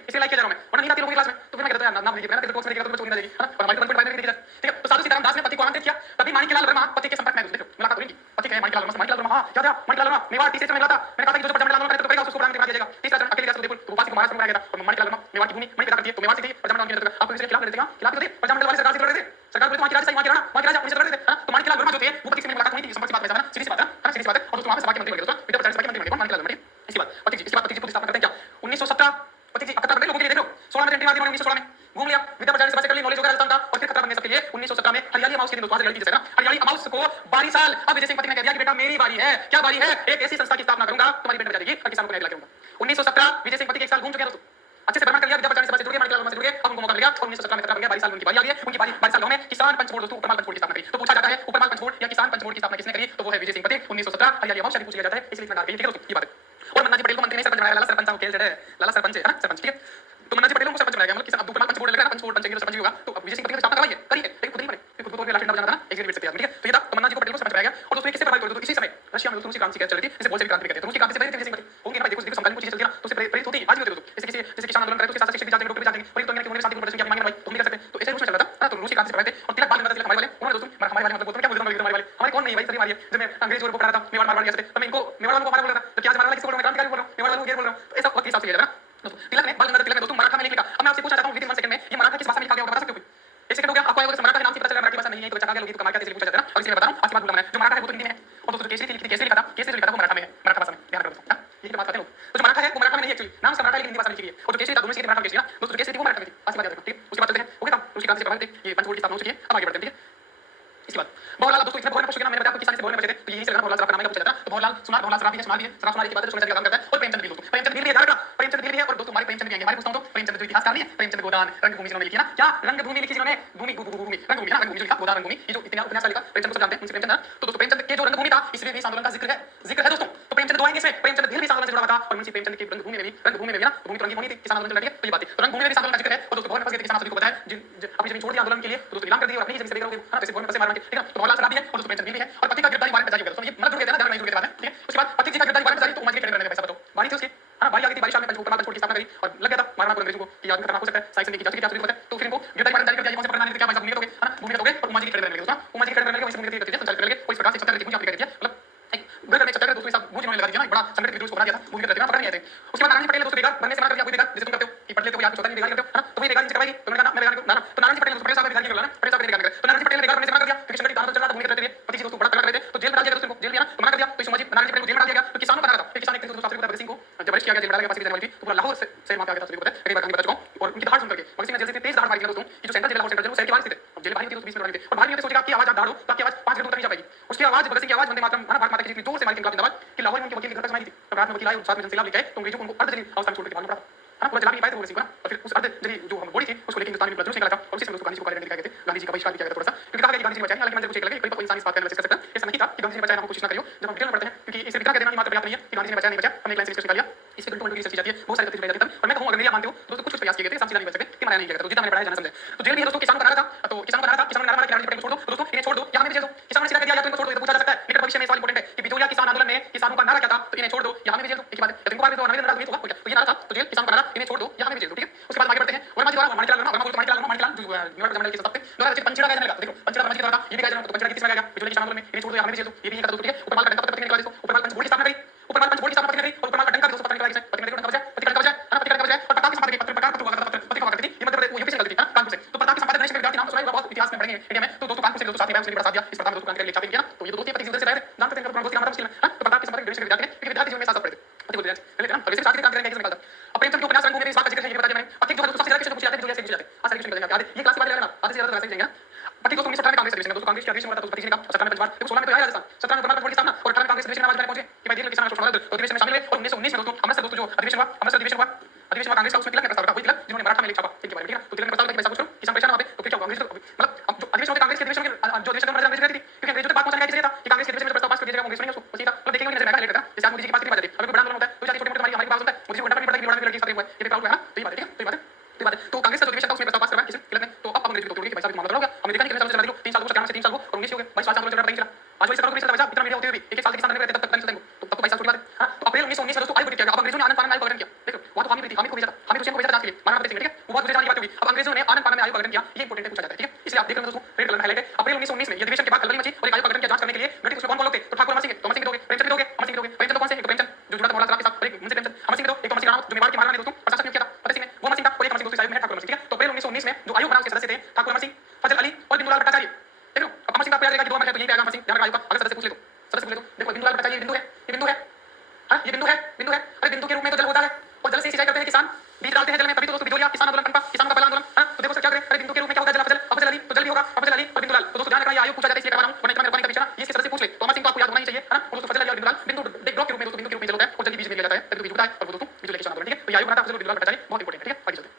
1917 पति जी खतरा बनने लोगों के लिए देख लो 16 में एंट्री मार दी 1916 में घूम लिया विद्या प्रचार से कर ली नॉलेज हो गया राजस्थान का और फिर खतरा बनने सबके लिए 1917 में हरियाली अमाउस की दोस्तों से लड़की जैसे ना हरियाली अमाउस को 12 साल अब विजय सिंह पति ने कह दिया कि बेटा मेरी बारी है क्या बारी है एक ऐसी संस्था की स्थापना करूंगा तुम्हारी बेटी बचा देगी और किसानों को न्याय दिला के दूंगा 1917 विजय सिंह पति के एक साल घूम चुके हैं दोस्तों अच्छे से प्रमाण कर लिया विद्या प्रचार से जुड़ गए मार्केट से जुड़ गए अब उनको मौका मिल गया और 1917 में खतरा बन गया 22 साल उनकी बारी आ गई है उनकी 22 साल में किसान पंच बोर्ड दोस्तों ऊपरमाल पंच बोर्ड की स्थापना करी तो पूछा जाता है ऊपरमाल पंच बोर्ड या किसान पंच बोर्ड की स्थापना किसने करी तो वो है विजय सिंह पति 1917 हरियाली अमाउस पूछ लिया जाता है इसलिए इतना डाल के ठीक है दोस्तों ये बात है और मन्ना जी पटेल को मंत्री ने सरपंच बनाया लाला सरपंच को खेल चढ़े लाला सरपंच है ना सरपंच ठीक है तो मन्ना जी पटेल को सरपंच बनाया मतलब किसान ऊपरमाल पंच बोर्ड लग रहा है पंच बोर्ड पंच सरपंच होगा तो अब विजय सिंह पति ने स्थापना करवाई है करी है लेकिन खुद नहीं बने खुद को लाठी डंडा बजाना था एक मिनट से ठीक है तो ये था तो मन्ना जी को पटेल को सरपंच बनाया गया और दोस्तों किससे प्रभावित हुए तो इसी समय रशिया में रूसी क्रांति चल रही थी इसे बोल्शेविक क्रांति कहते हैं रूसी क्रांति से प्रेरित विजय सिंह पति होंगे ना भाई देखो समकालीन कुछ चीजें चलती है ना तो उससे प्रेरित होती है आज भी होते हैं दोस्तों जैसे किसान आंदोलन करे तो साथ शिक्षक भी जाते हैं डॉक्टर भी जाते हैं और तो उन्होंने शांति प्रदर्शन किया मांगे भाई तुम भी कर सकते हैं तो ऐसे रूस में चल रहा था ना तो रूसी क्रांति से प्रभावित थे और तिलक बाल गंगाधर तिलक हमारे वाले उन्होंने दोस्तों हमारे वाले मतलब बोलते हैं क्या बोलते हैं हमारे वाले हमारे कौन नहीं भाई सभी हमारे जब मैं अंग्रेज को पढ़ा था मेवाड़ मारवाड़ जैसे तो मैं इनको मेवाड़ वालों को हमारा बोल रहा था तो क्या हमारा वाला किसको बोल रहा हूं मैं क्रांतिकारी बोल रहा हूं मेवाड़ वालों को ये बोल रहा हूं तो ऐसा वक्त हिसाब से लिया जाएगा ना दोस्तों तिलक ने बाल गंगाधर तिलक ने दोस्तों मराठा में लिखा अब मैं आपसे पूछना चाहता हूं विदिन 1 सेकंड में ये मराठा किस भाषा में लिखा गया होगा बता सकते हो कोई एक सेकंड हो गया आपको आएगा मराठा के नाम से पता चला मराठी भाषा नहीं है तो बचा गया लोग तो कमाल क्या इसलिए पूछा जाता है ना और इसलिए मैं बता रहा हूं आज की बात बोलना है जो मराठा है वो तो हिंदी में है और दोस्तों केसरी लिखी थी केसरी लिखा था केसरी लिखा था वो मराठा में है मराठा भाषा में ध्यान रखो दोस्तों यही बात करते हैं लोग तो जो मराठा है वो मराठा में नहीं है एक्चुअली नाम से मराठा लेकिन हिंदी भाषा में लिखी है और जो केसरी था दोनों से मराठा केसरी ना दोस्तों जो केसरी थी वो मराठा में थी आज की बात याद रखो ठीक उसके बाद चलते हैं ओके था उसकी क्रांति से प्रभावित थे ये पंचवटी की स्थापना हो चुकी है अब आगे बढ़ते हैं ठीक है इसके बाद भवरलाल दोस्तों इतने भवन में पूछ के ना मैंने बताया किसान से भवन में बचे थे तो यही से लगना भवरलाल सराफ का नाम का पूछा जाता तो भवरलाल सुनार शराब भी है शराब सुनार की बात है सोने का काम करता है और प्रेमचंद भी दोस्तों प्रेमचंद भी है ध्यान रखना प्रेमचंद भी है और दोस्तों हमारे प्रेमचंद भी आएंगे हमारे पूछता हूं तो प्रेमचंद जो इतिहासकार नहीं है प्रेमचंद गोदान रंगभूमि जिन्होंने लिखी है ना क्या रंगभूमि लिखी जिन्होंने भूमि भूमि रंगभूमि ना रंगभूमि जो लिखा गोदान रंगभूमि ये जो इतिहास उपन्यास लिखा प्रेमचंद को जानते हैं उनसे प्रेमचंद ना तो दोस्तों प्रेमचंद के जो रंगभूमि था इसलिए भी इस आंदोलन का जिक्र है दोस्तों तो प्रेमचंद दो आएंगे इसमें प्रेमचंद भी इस आंदोलन से जुड़ा हुआ था और मुंशी प्रेमचंद की रंगभूमि में भी ना भूमि तो रंगीन होनी थी किसान आंदोलन चल रही है तो ये बात है तो रंगभूमि में भी इस आंदोलन का जिक्र है और दोस्तों भवन में फंस गए किसान सभी को बताया अपनी जमीन छोड़ दी आंदोलन के लिए दोस्तों नीलाम कर दी और अपनी जमीन से बेघर हो गए ना तो इसे भवन में फंसे मारना के ठीक है तो भवरलाल सराफ भी है और दोस्तों प्रेमचंद भी है और पति का गिरफ्तारी वारंट जारी हो गया दोस्तों ये मतलब जुड़ गए थे ना ध्यान नहीं जुड़ गए थे बाद में ठीक है उसके बाद पति जी का गिरफ्तारी वारंट जारी तो उमर जी के करने का पैसा बताओ बारी थी उसकी हां बारी आ गई थी 22 साल में पंचकोट पंचकोट की स्थापना करी और लग गया था मारना को अंग्रेजों को कि आदमी खतरनाक हो सकता है साइंस ने की जांच की क्या पता है तो फिर इनको गिरफ्तारी वारंट जारी कर दिया कौन से पकड़ना नहीं क्या भाई साहब भूमिगत हो गए है ना भूमिगत हो गए और उमर जी के करने लगे दोस्तों उमर जी के करने लगे वैसे भूमिगत की संचालित करने लगे और इस प्रकार से 70 की पूंजी आपने कर दिया मतलब घर करने चक्कर दोस्तों साहब भूज उन्होंने लगा दिया ना बड़ा संगठित विद्रोह को बना दिया था भूमिगत करते पकड़ नहीं आए थे उसके बाद नारायण पटेल दोस्तों बेकार बनने से मना कर दिया कोई बेकार जैसे तुम करते हो कि पढ़ लेते हो याद होता नहीं बेकार करते हो है ना तो वही बेकार नहीं करवाएगी तुमने कहा मैं बेकार ना तो नारायण पटेल पटेल साहब बेकार नहीं करना पटेल साहब बेकार कर तो नारायण पटेल बेकार बनने से मना कर दिया क्योंकि संगठित आंदोलन चल रहा था भूमिगत करते थे पति जी दोस्तों बड़ा तगड़ा कर रहे थे तो जेल में डाल दिया दोस्तों जेल में ना तो मना कर दिया तो इस मजीद नारायण पटेल को जेल में डाल दिया गया तो किसानों का था फिर किसान एक दिन दोस्तों भगत सिंह को जब अरेस्ट किया गया जेल में डाल दिया 5 जाने वाली थी तो पूरा लाहौर से वहां पे आ गया था सभी को पता है एक बार कहानी बता चुका हूं और उनकी दहाड़ सुन करके भगत सिंह ने जेल से तेज दहाड़ मारी थी दोस्तों कि जो central jail Lahore central jail वो शहर के बाहर स्थित है अब जेल बाहर थी तो 20 मिनट वाली थी और बाहर नहीं सोचेगा आपकी आवाज आप दहाड़ो तो आपकी आवाज 5 किलोमीटर नहीं जा पाएगी उसकी आवाज भगत सिंह की आवाज वंदे मातरम भारत माता की जितनी जोर से मारी थी इनकलाब जिंदाबाद कि लाहौर में उनके वकील की घर तक सुनाई थी तो रात में वकील आए और साथ में जनसैलाब लेके आए तो अंग्रेजों को उनको अर्धजनी अवस्था में छोड़ के मालूम पड़ा है ना पूरा चला भी पाए थे भगत सिंह को ना और फिर उस अर्धजनी जो हम बॉडी थी उसको लेके हिंदुस्तान में जुलूस निकाला था और उसी समय उसको गांधी जी को दिखाए गए थे गांधी जी का बहिष्कार भी किया गया थोड़ा सा क्योंकि कहा गया कि गांधी जी बचाएंगे हालांकि मंदिर को चेक लगे कोई इंसान इस बात का एनालिसिस कर सकता है ऐसा नहीं था कि गांधी जी ने बचाया हमको कोशिश ना करियो जब हम डिटेल में पढ़ते हैं क्योंकि इसे इतना कह देना मात्र पर्याप्त नहीं है कि गांधी जी ने बचाया नहीं बचाया हमने एक लाइन से निष्कर्ष निकाल लिया इस पे घंटों की रिसर्च की जाती है बहुत सारी तथ्य जाती है और मैं कहूं अगर मेरी मानते हो दोस्तों कुछ प्रयास किए गए थे सब चीजें नहीं बच सके कि मनाया नहीं गया तो जितना मैंने पढ़ाया जाना समझे तो जेल में दोस्तों किसानों का नारा था तो किसानों का नारा था किसानों ने नारा मारा कि गांधी जी को छोड़ दो दोस्तों इन्हें छोड़ दो या हमें भी जेल दो किसानों ने सीधा कह दिया या तो इनको छोड़ दो ये पूछा जा सकता है निकट भविष्य में सवाल इंपॉर्टेंट है कि बिजोलिया किसान आंदोलन में किसानों का नारा क्या था तो इन्हें छोड़ दो या हमें भी जेल दो एक ही बात है इनको बाद में तो नवीन नारा हुआ तो ये नारा था तो जेल किसानों का नारा इन्हें छोड़ दो या हमें भी जेल दो ठीक है उसके बाद आगे बढ़ते हैं वर्मा जी द्वारा माणिकलाल वर्मा बोलते माणिकलाल जो न्यूयॉर्क जर्नल के सत्ते द्वारा रचित पंचड़ा का जन्म देखो पंचड़ा वर्मा जी द्वारा ये भी गाया तो पंचड़ा किस में गाया बिजोलिया किसान आंदोलन में इन्हें छोड़ दो या हमें भी जेल दो ये भी एक ठीक है ऊपर माल का डंका पति ने निकाला इसको ऊपर माल पंच बोर्ड की स्थापना करी ऊपर माल पंच बोर्ड की स्थापना करी और ऊपर माल का डंका दोस्तों पता निकाला पति ने डंका बजाया पति का डंका बजाया है ना पति का डंका बजाया और प्रताप के संपादक पत्र प्रकार पत्र हुआ करता पत्र हुआ करती थी ये मतलब वो यूपी से निकलती थी कानपुर से तो प्रताप के संपादक गणेश विद्यार्थी नाम सुना होगा बहुत इतिहास में पढ़ेंगे इंडिया में तो दोस्तों कानपुर से दोस्तों साथ में उसने बड़ा साथ दिया इस प्रताप दोस्तों क्रांति लिखा भी किया तो ये दोस्ती पति से उधर से रहे जानते हैं दोस्ती का मतलब मुश्किल है तो प्रताप के संपादक गणेश विद्यार्थी ने क्योंकि विद्यार्थी जीवन में साथ पढ़े थे पति को दिया पहले ना और इसे साथ काम करेंगे कैसे निकालता अब प्रेमचंद के उपन्यास रंगभूमि में इस बात का जिक्र है ये बता दिया मैंने अब जो है सबसे ज्यादा क्वेश्चन पूछे जाते हैं जो ऐसे पूछे जाते हैं आज सारे क्वेश्चन निकल जाएंगे ये क्लास के बाद लेना आधे से ज्यादा वैसे ही जाएंगे पति दोस्तों 1918 में कांग्रेस अधिवेशन दोस्तों कांग्रेस की अधिवेशन हुआ था तो पति जी ने कहा 17 में पंचवार देखो 16 में तो आया राजस्थान 17 में परमानेंट बोर्ड की स्थापना और 18 में कांग्रेस अधिवेशन में आवाज पहुंचे कि भाई दिल्ली किसान शोषण वाला अधिवेशन में शामिल हुए और 1919 में दोस्तों अमृतसर दोस्तों जो अधिवेशन हुआ अमृतसर अधिवेशन हुआ कांग्रेस का उसमें तिलक ने प्रस्ताव रखा वही तिलक जिन्होंने मराठा में लिखा इनके बारे में ठीक है तो तिलक ने प्रस्ताव रखा कि पैसा कुछ करो किसान परेशान वहां पे तो फिर क्या कांग्रेस मतलब अब जो अधिवेशन होते कांग्रेस के अधिवेशन में जो अधिवेशन में अंग्रेज रहती थी क्योंकि अंग्रेजों तक बात पहुंचाने का इसलिए था कि कांग्रेस के अधिवेशन में प्रस्ताव पास कर दिया जाएगा कांग्रेस नहीं उसको बस ये था तो देखेंगे नजर आएगा लेट था जैसे मोदी जी की बात नहीं बात जाती अभी बड़ा आंदोलन होता है तो जाके छोटे मोटे हमारी बात होता है मोदी जी को डर नहीं पड़ता कि बड़ा लड़की साथ हुआ है ये प्राउड है ना तो ये बात है ठीक है तो ये बात है तो कांग्रेस का जो अधिवेशन था उसमें प्रस्ताव पास करवाया किसी तिलक ने तो अब अंग्रेज को तोड़िए कि भाई साहब मामला हो गया हमने देखा नहीं कितने साल चला 3 साल को 17 से 3 साल को और 19 हो गए 22 साल आंदोलन चल रहा है आज वही सरकार को नहीं चलता भाई साहब इतना मीडिया होते हुए भी एक साल के किसान नहीं रहते तब तक नहीं चलते तो तब तो 22 साल छोटी बात है तो अप्रैल 1919 में दोस्तों आयु किया गया अब अंग्रेजों ने आनंद पानन में आयु का गठन किया देखो वहां तो हामिद थी हामिद को भेजा था हामिद हुसैन को भेजा था के लिए माना पड़ते ठीक है वो बहुत बुरी जान की बात होगी अब अंग्रेजों ने आनंद पानन में आयु का गठन किया ये इंपॉर्टेंट है पूछा जाता है ठीक है इसलिए आप देख रहे हो दोस्तों रेड कलर में हाईलाइट है अप्रैल 1919 में ये अधिवेशन के बाद खलबली मची और एक आयु का गठन की जांच करने के लिए गठित उसमें कौन लोग थे तो ठाकुर अमर सिंह तो अमर सिंह दोगे प्रेमचंद दोगे अमर सिंह दोगे प्रेमचंद कौन से एक प्रेमचंद जो जुड़ा था मौलाना सराफ के साथ और एक मुंशी प्रेमचंद अमर सिंह दो एक अमर सिंह राणा जो मेवाड़ के महाराणा ने दोस्तों प्रशासक नियुक्त किया था फतेह सिंह ने वो अमर सिंह था और एक अमर सिंह दोस्तों साहिब में ठाकुर अमर सिंह ठीक है तो अप्रैल 1919 में जो आयु बनाम के सदस्य थे ठाकुर अमर सिंह फजल अली और बिंदुलाल भट्टाचार्य देख लो अब अमर सिंह का याद रहेगा कि दो अमर है तो यही पे आएगा अमर सिंह ध्यान रखना आयु का अगर सदस्य पूछ ले तो सदस्य पूछ ले तो देखो बिंदुलाल भट्टाचार्य ये बिंदु है हां ये बिंदु है अरे बिंदु के रूप में तो जल होता है और जल से सिंचाई करते हैं तो ये आयोग बना था फजलुल भट्टाचार्य, बहुत इंपॉर्टेंट है, ठीक है, आगे चलते हैं।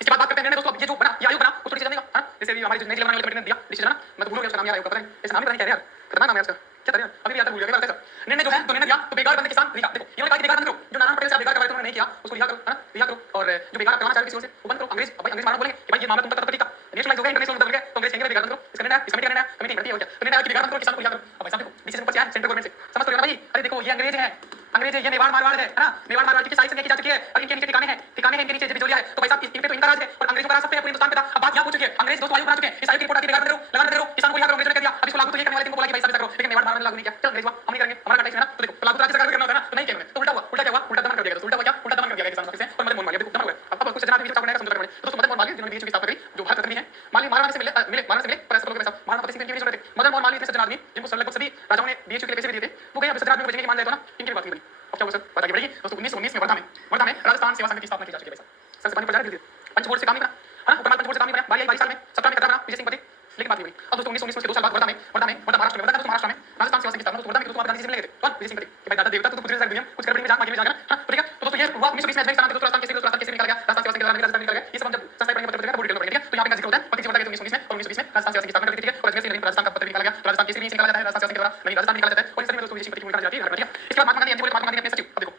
इसके बाद बात करते हैं निर्णय दोस्तों, अब ये जो बना ये आयोग बना उसको नीचे जाने का, जैसे अभी हमारी जो नई जिला बनाने वाली कमेटी ने दिया डिसीजन ना, मैं तो भूल गया उसका नाम यार आयोग का, पता नहीं ऐसा नाम ही पता नहीं क्या है यार, खतरनाक नाम है उसका, क्या था यार अभी भी आता भूल गया, निर्णय जो है तो निर्णय दिया तो बेकार बंदे किसान रिहा, देखो ये कहा कि बेकार बंद करो, जो नारायण पटेल से बेकार करवाए थे उन्होंने नहीं किया उसको रिहा करो, है ना, रिहा करो, और जो बेकार करवाना चाह रहे किसी और से वो बंद करो, अंग्रेज भाई अंग्रेज मानो बोलेंगे कि भाई ये मामला तुम तक ठीक है, नेशनलाइज हो गया, इंटरनेशनल बदल गया, तो अंग्रेज कहेंगे बेकार बंद करो, इसका निर्णय इस कमेटी का निर्णय कमेटी बढ़ती है क्या, तो निर्णय कि बेकार बंद करो, किसान को रिहा करो, अब भाई साहब देखो डिसीजन ऊपर से आया सेंट्रल गवर्नमेंट से, समझ रहे हो ना भाई, अरे देखो ये अंग्रेज है, अंग्रेज है, ये मेवाड़ मारवाड़ है ना, मेवाड़ मारवाड़ की साइज से की जा चुकी है और इनके नीचे ठिकाने हैं इनके नीचे बिजोलिया है, तो भाई साहब इन पे तो इनका राज है और अंग्रेजों का राज सब पे है पूरे हिंदुस्तान पे था, अब बात यहाँ पूछ चुकी है, अंग्रेज दोस्तों आयु बना चुके हैं, इस आयु की रिपोर्ट आती बेकार करो, लगाना करो, किसान को रिहा करो, अंग्रेजों ने कह दिया, अब इसको लागू तो ये करने वाले थे, बोला कि भाई साहब करो, लेकिन मेवाड़ मारवाड़ लागू नहीं किया, चल अंग्रेज हम नहीं करेंगे, हमारा टैक्स है ना, तो देखो लागू तो राज्य सरकार को करना होता है ना, तो नहीं किया तो उल्टा हुआ, उल्टा क्या हुआ, उल्टा दमन कर दिया, उल्टा हुआ क्या, उल्टा दमन कर दिया किसान से और मदन मोहन मालवीय, देखो दमन हुआ, अब कुछ जनाब भी स्थापना का समझौता करने, दोस्तों मदन मोहन मालवीय जिन्होंने बीएचपी की स्थापना करी, जो भारत रत्न है, मालवीय मारवाड़ से मिले मारवाड़ से मिले पर ऐसा लोग पैसा मारवाड़ पति सिंह के लिए मदन मोहन मालवीय सज्जन आदमी जिनको लगभग सभी राजाओं ने बीएचपी के लिए पैसे भी दिए थे, वो गए अब सज्जन आदमी को बचने की मान लिया तो ना इनकी बात नहीं बनी, अब क्या हुआ सर बताइए बढ़िए दोस्तों, 1919 में वर्धा में राजस्थान सेवा संघ की स्थापना की जा चुकी है, भाई साहब पर जा पंचकोट से काम नहीं बना, है ना, पंचकोट से काम नहीं बना, 22 साल में 17 में कदम बना विजय सिंह पति, लेकिन बात नहीं बनी, अब दोस्तों 1919 के 2 साल बाद वर्धा महाराष्ट्र में महाराष्ट्र में राजस्थान सेवा संघ की स्थापना, वर्धा में दोस्तों गांधी जी से मिले थे, कौन विजय सिंह पति, कि भाई दादा देवता तो कुछ दुनिया कुछ गड़बड़ी में जान मांगी में जाकर, हां तो ठीक है, तो दोस्तों ये हुआ 1920 में अजमेर दोस्तों राजस्थान केसरी निकल गया, राजस्थान सेवा संघ के राजस्थान निकल गया, ये सब हम जब संस्था पढ़ेंगे पत्र तो डिटेल में पढ़ेंगे, ठीक है, तो यहां पे का जिक्र होता है पति जी वर्धा के 1919 में और 1920 में राजस्थान सेवा संघ की स्थापना करती है, और अजमेर से राजस्थान का पत्र निकाला गया, राजस्थान केसरी निकाला जाता है, राजस्थान सेवा संघ के द्वारा नहीं राजस्थान निकाला जाता है, और इस तरह में दोस्तों विजय सिंह पति की भूमिका जाती है, ठीक है, इसके बाद महात्मा गांधी ने अपने सचिव, अब देखो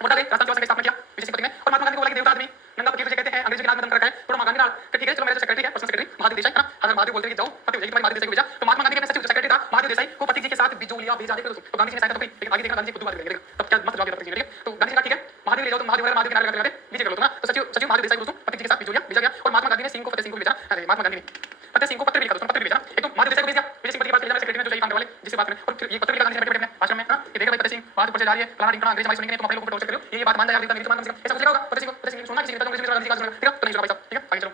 वर्धा के राजस्थान सेवा संघ की स्थापना किया विजय सिंह पति ने, और महात्मा गांधी को बोला कि देवता आदमी नंगा फकीर जिसे कहते हैं, अंग्रेजी के नाम बदल कर रखा है, थोड़ा महात्मा गांधी का ठीक है, चलो मेरा सेक्रेटरी है, पर्सनल सेक्रेटरी महादेव देसाई, है ना, अगर महादेव बोलते हैं कि जाओ पति हो जाएगी, तो महादेव देसाई को भेजा, तो महात्मा गांधी के सचिव सेक्रेटरी था महादेव देसाई को पति जी के साथ बिजोलिया भेजा देगा दोस्तों, तो गांधी जी ने साइन तो लेकिन आगे देखना गांधी जी खुद बात करेंगे, तब क्या मत जवाब देता ठीक है, तो गांधी जी का ठीक है महादेव ले जाओ, तो महादेव के नाम लगाते नीचे कर लो ना, तो सचिव महादेव देसाई दोस्तों पति जी के साथ बिजोलिया भेजा गया, और महात्मा गांधी ने सिंह को फतेह सिंह को भेजा, अरे महात्मा गांधी ने फतेह सिंह को पत्र भी लिखा, पत्र भी भेजा, एक तो महादेव देसाई को भेज दिया विजय सिंह पति के पास भेजा सेक्रेटरी ने जो सही काम करने वाले जिससे बात करें, और फिर ये पत्र भी गांधी जी ने बैठे आश्रम में, हां ये देखा भाई फतेह सिंह बात ऊपर से जा रही है, फलाना ढिंकाना अंग्रेज हमारी सुनेंगे, तुम अपने लोगों को टॉर्चर करो, ये बात मान जाए यार नहीं तो मान ऐसा कुछ होगा, फतेह सिंह सुनना किसी ने तो अंग्रेज गांधी जी का ठीक है, तो नहीं सुना भाई साहब, ठीक है आगे चलो,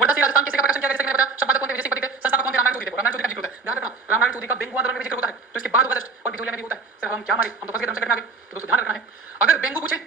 वर्धा से राजस्थान किसी का प्रकाशन किया गया, किसी ने बताया संपादक कौन थे विजय सिंह पति थे, संस्थापक कौन थे रामनारायण चौधरी थे, रामनारायण चौधरी का जिक्र होता है, ध्यान रखना रामनारायण चौधरी का बेंगू आंदोलन में जिक्र होता है, तो इसके बाद होगा जस्ट और बिजोलिया में भी होता है, सर हम क्या मारे हम तो फंस गए धर्म संकट में आ गए, तो दोस्तों ध्यान रखना है, अगर बेंगू पूछे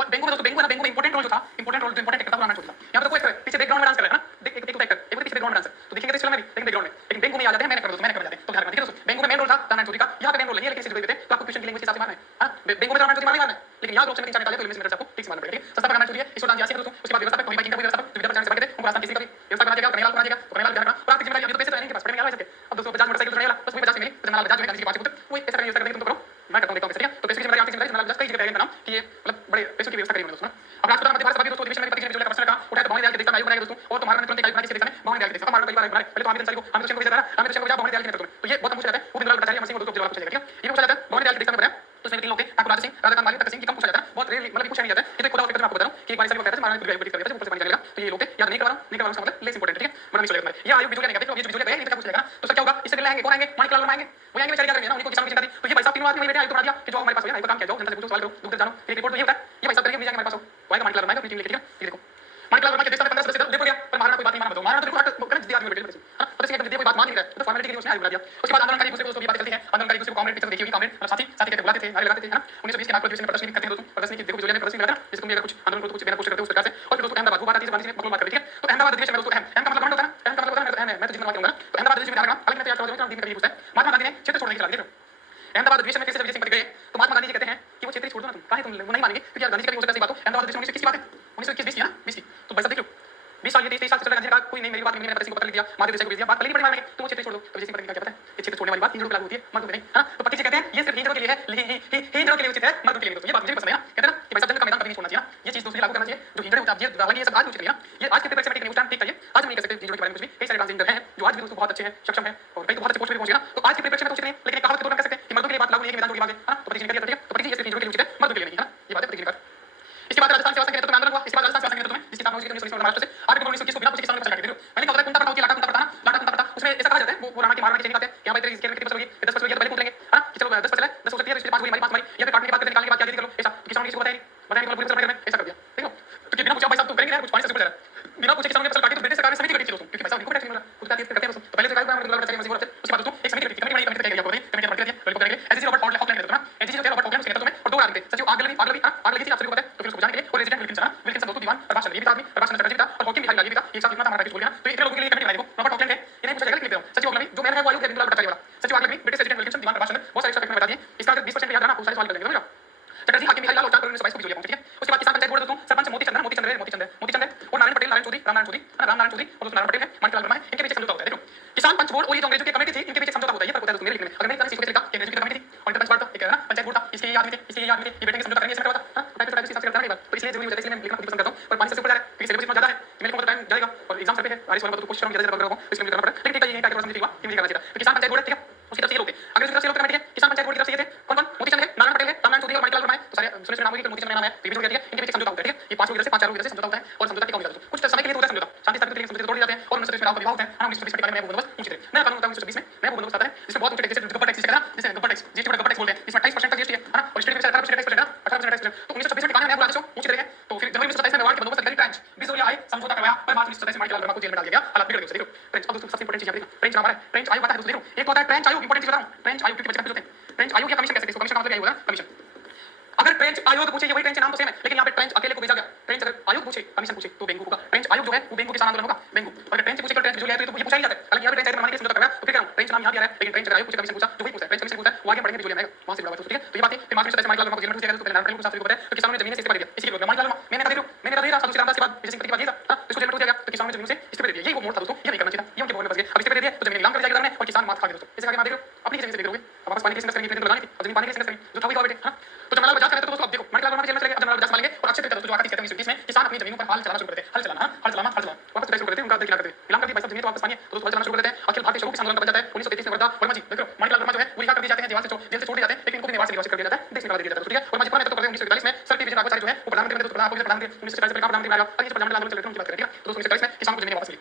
और बेंगू में दोस्तों बेंगू है ना, बेंगू में इंपॉर्टेंट रोल जो था इंपॉर्टेंट रोल जो इंपॉर्टेंट करता था रामनारायण चौधरी, यहां पे तो कोई पीछे बैकग्राउंड में डांस कर रहा है ना, देख एक एक्टर एक पीछे बैकग्राउंड में डांसर, तो देखेंगे तो इस फिल्म में भी लेकिन बैकग्राउंड में, लेकिन बेंगू में आ जाते हैं मैंने कर जाते हैं, तो ध्यान रखना ठीक है दोस्तों, बेंगू में मेन रोल था रामनारायण चौधरी का, यहां पे मेन रोल नहीं है लेकिन इसे देते तो आपको क्वेश्चन की लैंग्वेज के हिसाब से मारना है, हां बेंगू में रामनारायण चौधरी मारना है, लेकिन याद ऑप्शन में 3 4 निकाले तो लिमिट में आपको ठीक से मारना पड़ेगा, ठीक है, संस्थापक रामनारायण चौधरी है, इसको डांस दोस्तों, उसके बाद व्यवस्थापक वही किंग का व्यवस्थापक विद्या प्रचार सभा के थे, उनको राजस्थान किसी का भी व्यवस्था बना देगा, कन्हैयालाल बना देगा, तो कन्हैयालाल ध्यान रखना, और आपकी जिम्मेदारी अभी तो पैसे तो नहीं के पास पड़े में आ सकते, अब दोस्तों 50 मोटरसाइकिल चढ़ाया बस वही 50 मिली, तो जनाब बजाज में गांधी जी के पास वो पैसा करने व्यवस्था करके तुम तो करो, मैं करता हूं देखता हूं पैसे, ठीक है, तो पैसे की जिम्मेदारी आपकी जिम्मेदारी जनाब बजाज कई जगह पे नाम कि ये मतलब बड़े पैसों की व्यवस्था करेंगे दोस्तों, अब राष्ट्रपति मध्य भारत सभा दोस्तों अधिवेशन में पति जी ने बिजोलिया का प्रश्न रखा, उठाया तो भवानी दयाल के देखता आयोग बनाएगा दोस्तों, और तो महाराणा तुरंत आयोग बना के देखता है भवानी दयाल के देखता, महाराणा परिवार बनाए पहले तो हामिद अंसारी को हामिद हुसैन को भेजा था, हामिद हुसैन को भेजा भवानी दयाल के नेतृत्व में, तो ये बहुत मुश्किल है, वो बिंदुलाल भट्टाचार्य अमर सिंह को दोस्तों जवाब पूछा जाएगा, ठीक है, ये पूछा जाता है भवानी दयाल के देखता में बताया, तो इसमें 3 लोग थे ठाकुर राजा सिंह राधाकांत माली तक सिंह की कम पूछा जाता है, बहुत रेयर मतलब पूछा नहीं जाता है, ये तो एक खुदा पेपर में आपको बता रहा हूं कि एक बार ऐसा भी कहता है महाराणा परिवार को देखता है ऊपर से पानी जाएगा, तो ये लोग थे याद नहीं करवा रहा हूं मतलब लेस इंपॉर्टेंट, ठीक है, बड़ा मिस हो जाएगा, ये आयोग बिजोलिया नहीं कहते, तो ये जो बिजोलिया गए नहीं तो पूछ लेगा, तो सर क्या होगा इससे पहले आएंगे कौन आएंगे माणिकलाल वर्मा आएंगे, वो आएंगे बेचारे क्या करेंगे ना, उनको किसानों की चिंता थी, तो ये भाई साहब 3 आदमी वही बैठे आयोग बना दिया कि जो हमारे पास हो ना काम किया जाओ जनता से पूछो सवाल करो दुख जानो, एक रिपोर्ट तो ये होता है, ये भाई साहब करेंगे मिल जाएंगे हमारे पास हो आएगा माणिकलाल वर्मा आएगा अपनी टीम लेके, ठीक है, ये देखो माणिकलाल वर्मा के देश में 15 सदस्य थे, देखो गया पर महाराणा कोई बात नहीं माना, बताओ महाराणा तो बिल्कुल करंट जिद्दी आदमी बैठे हैं, हां पता सिंह एकदम जिद्दी कोई बात मान नहीं रहा है, तो फॉर्मेलिटी के लिए उसने आयोग बना दिया, उसके बाद आंदोलनकारी दूसरे को भी बात चलती है, आंदोलनकारी दूसरे को कॉमरेड पिक्चर देखी हुई कॉमरेड मतलब साथी साथी कहते बुलाते थे नारे लगाते थे, है ना, 1920 के नागपुर अधिवेशन में प्रदर्शनी करते हैं दोस्तों, प्रदर्शनी की देखो बिजोलिया ने प्रदर्शनी लगाया ना, जिसको भी अगर कुछ आंदोलन को कुछ देना कोशिश करते हो उस प्रकार से, और फिर दोस्तों अहमदाबाद वो बात आती है गांधी जी ने मकबूल बात कर दी, ठीक है, तो अहमदाबाद अधिवेशन में दोस्तों अहम का मतलब घमंड होता है ना, अहम का मतलब होता है मैं तो जितना बात करूंगा, तो अहमदाबाद अधिवेशन में ध्यान रखना, हालांकि मैं तो याद करवा दूंगा दिन कभी पूछता है, महात्मा गांधी ने क्षेत्र छोड़ने की सलाह दी, देखो अहमदाबाद अधिवेशन में कैसे विजय सिंह पति गए, तो महात्मा गांधी जी कहते हैं कि वो क्षेत्र छोड़ दो ना तुम, काहे तुम नहीं मानेंगे, क्योंकि यार गांधी जी का भी हो सकता है सही बात हो, अहमदाबाद अधिवेशन 1921 की बात है, 1921 20 की ना 20 की, तो भाई साहब देख लो 20 साल ये 23 साल से चला गांधी जी का कोई नहीं मेरी बात मैंने पति सिंह को पत्र लिख दिया, महादेव देसाई को भेज दिया, बात पहले ही बड़ी मानेंगे, तो वो क्षेत्र छोड़ दो, तो विजय सिंह पति का क्या पता है, ये क्षेत्र छोड़ने वाली बात हिंदुओं पे लागू होती है मर्दों पे नहीं, हां तो पति जी कहते हैं ये सिर्फ हिंदुओं के लिए है, हिंदुओं के लिए उचित है मर्दों के लिए दोस्तों, ये बात मुझे पसंद है ना, कहते हैं ना कि भाई साहब जंग का मैदान कभी नहीं छोड़ना चाहिए ना, ये चीज दूसरी लागू करना चाहिए, जो हिंदू होता है ये हालांकि ये सब आज उचित नहीं है ना, ये आज के पेपर से ठीक टाइम ठीक चाहिए, आज हम नहीं कह सकते हिंदुओं के बारे में कुछ भी, कई सारे ट्रांसजेंडर हैं जो आज भी दोस्तों बहुत अच्छे हैं सक्षम हैं और कई तो बहुत अच्छे पोस्ट पे पहुंचे ना, तो आज के पेपर में तो उचित नहीं, लेकिन कहावत के तौर पर कह सकते हैं कि मर्दों के लिए बात लागू नहीं है कि मैदान के आगे, हां तो पति जी ने कह दिया, तो पति जी ये सिर्फ हिंदुओं के लिए उचित है मर्दों के लिए नहीं है ना, ये बात है पति जी ने कहा। इसके बाद राजस्थान सेवा संघ के नेतृत्व में आंदोलन हुआ, इसके बाद राजस्थान सेवा संघ के नेतृत्व में जिसकी स्थापना हुई 1919 में महाराष्ट्र से 8 अक्टूबर 1921 को बिना पूछे किसानों ने प्रचार कर दिया, मैंने कहा कुंता पड़ता हो कि लाटा कुंता पड़ता ना, लाटा कुंता पड़ता उसमें ऐसा कहा जाता है वो राणा की मारवाड़ की चेनी खाते हैं, क्या भाई तेरी इसके कितनी फसल होगी 10 फसल होगी तो पहले पूछ लेंगे, हां कि चलो 10 फसल है 10 हो सकती है तो इसके 5 गोली हमारी 5 हमारी, या फिर काटने के बाद निकालने के बाद क्या कर लो ऐसा, तो किसानों ने किसी को बताया नहीं पूरी फसल में ऐसा कर दिया, ठीक है, तो बिना पूछे भाई साहब तो करेंगे ना कुछ पानी से ऊपर जा रहा है, बिना पूछे किसानों की फसल काटी तो ब्रिटिश सरकार ने समिति गठित की दोस्तों, क्योंकि भाई साहब इनको टैक्स मिल रहा है खुद का करते हैं दोस्तों, तो पहले तो खुद पसंद करता हूँ, पर 5 से ऊपर जा रहा है क्योंकि सिलेबस इतना ज़्यादा है कि मेरे को टाइम जाएगा और एग्जाम सर पे है, आरएस वालों को तो कोशिश करूँ ज़्यादा करना होगा, इसलिए मुझे करना पड़ा, लेकिन ठीक है ये है थोड़ा समझ हुआ कि मुझे करना चाहिए। तो किसान पंचायत बोर्ड है, ठीक है, उसकी तरफ से ये लोग थे, अगर उसकी तरफ से लोग ठीक है, किसान पंचायत बोर्ड की तरफ से ये थे, कौन-कौन? मोती चंद है, नारायण पटेल है, रामनारायण चौधरी और माणिकलाल वर्मा है, तो सारे सुने नाम होगी कि मोती चंद नाम है, तो ये भी हो गया, ठीक है, इनके बीच समझौता होता है, ठीक है, ये 5 लोग इधर से 5 4 लोग इधर से समझौता होता है और समझौता टिकाऊ नहीं कुछ समय के लिए होता है समझौता, शांति स्थापित करने के लिए समझौते तोड़ दिए जाते हैं और 1920 में राव का विवाह होता है, 1920 के बारे में बंदोबस्त ऊंची तरह नया कानून होता है 1920 में नया बंदोबस्त आता है जिसमें बहुत ऊंचे टैक्स जैसे गब्बर टैक्स जिसे कहते हैं ना, जैसे Gabbar tax GST Gabbar tax बोलते हैं, इसमें 28% का जीएसटी है ना, और स्टेट में 18% टैक्स है ना, 18% टैक्स। तो 1926 में कानून नया बुलाते ऊंची तरह है, तो फिर जनवरी 1927 में मेवाड़ के बंदोबस्त अधिकारी ट्रेंच 20 आए समझौता करवाया, पर मार्च 1927 में माणिकलाल वर्मा को जेल में डाल दिया गया, हालात बिगड़ गए उससे। देखो ट्रेंच, अब दोस्तों सबसे इंपॉर्टेंट चीज है, देखो ट्रेंच नाम आ रहा है, ट्रेंच आयोग आता है दोस्तों, देखो एक होता है ट्रेंच आयोग, इंपॉर्टेंट चीज बता रहा हूं, ट्रेंच आयोग क्योंकि बच्चे कंफ्यूज होते हैं, ट्रेंच आयोग या कमीशन कह सकते हैं, कमीशन का मतलब यही होगा कमीशन। अगर ट्रेंच आयोग पूछे, ये वही ट्रेंच नाम तो सेम है, लेकिन यहाँ पे ट्रेंच अकेले को भेजा गया, ट्रेंच अगर आयोग पूछे कमीशन पूछे तो बेंगू होगा, ट्रेंच आयोग जो है वो बेंगू किसान आंदोलन होगा, बेंगू। अगर ट्रेंच पूछे ट्रेंच जो है तो ये पूछा ही जाता है, हालांकि यहाँ पे ट्रेंच आयोग बनाने के लिए समझौता करवाया, तो फिर कह रहा हूं ट्रेंच नाम यहाँ भी आ रहा है, लेकिन ट्रेंच आयोग पूछे कमीशन पूछा जो वही पूछा है, ट्रेंच कमीशन पूछा है वो आगे बढ़ेंगे जो आएगा वहां से बराबर, ठीक है। तो ये बात है, फिर मार्च 1927 में माणिकलाल वर्मा को जेल में डाल दिया गया, तो पहले नारायण पटेल को साथ बताया, तो किसानों ने जमीन से इस्तीफा दे दिया, इसी के माणिकलाल वर्मा मैंने कहा मैंने कहा साधु श्री रामदास के बाद विजय सिंह के बाद ये था, इसको जेल में डाल दिया गया, तो किसानों ने जमीन से इस्तीफा दे दिया, यही वो मोड़ था दोस्तों, ये नहीं करना चाहिए था, ये उनके बोल में फंस गए, अब इस्तीफा दे दिया तो जमीन नीलाम कर दिया गया और किसान मात खा गए दोस्तों, इसे आगे देख लो अपनी जमीन से देख लोगे, अब वापस पानी की संघर्ष करेंगे, इतने तो लगानी थी, अब जमीन पानी की संघर्ष करेंगे जो था वही था बेटे, हां। तो जब बजाज करते तो दोस्तों अब देखो माणिकलाल वर्मा जेल में चले गए, अब जब बजाज मारेंगे और अच्छे तरीके से जो आकर कहते हैं 1920 में किसान अपनी जमीनों पर हल चलाना शुरू करते हैं, हल चलाना हल चलाना वापस शुरू करते हैं, उनका देखना करते हैं, ऐलान कर दिया भाई साहब जमीन तो वापस पानी है, तो दोस्तों हल चलाना शुरू कर देते हैं, अखिल भारतीय शोक आंदोलन का बन जाता है 1933 में वर्धा वर्मा जी देखो माणिकलाल वर्मा जो है वो रिहा कर दिए जाते हैं, जेल से छोड़ दिए जाते हैं, लेकिन इनको भी निवास से निर्वासित कर दिया जाता है, देश निकाल दिया जाता है, ठीक है। और मजबूरन नेतृत्व करते हैं 1941 में सर टी विजय राघवाचार्य जो है वो प्रधानमंत्री बने, दोस्तों प्रधानमंत्री 1940 में प्रधानमंत्री बनाया, और इस प्रधानमंत्री आंदोलन चलते हैं उनकी बात करें, ठीक है। तो दोस्तों 1940 में किसानों को जमीन वापस मिली,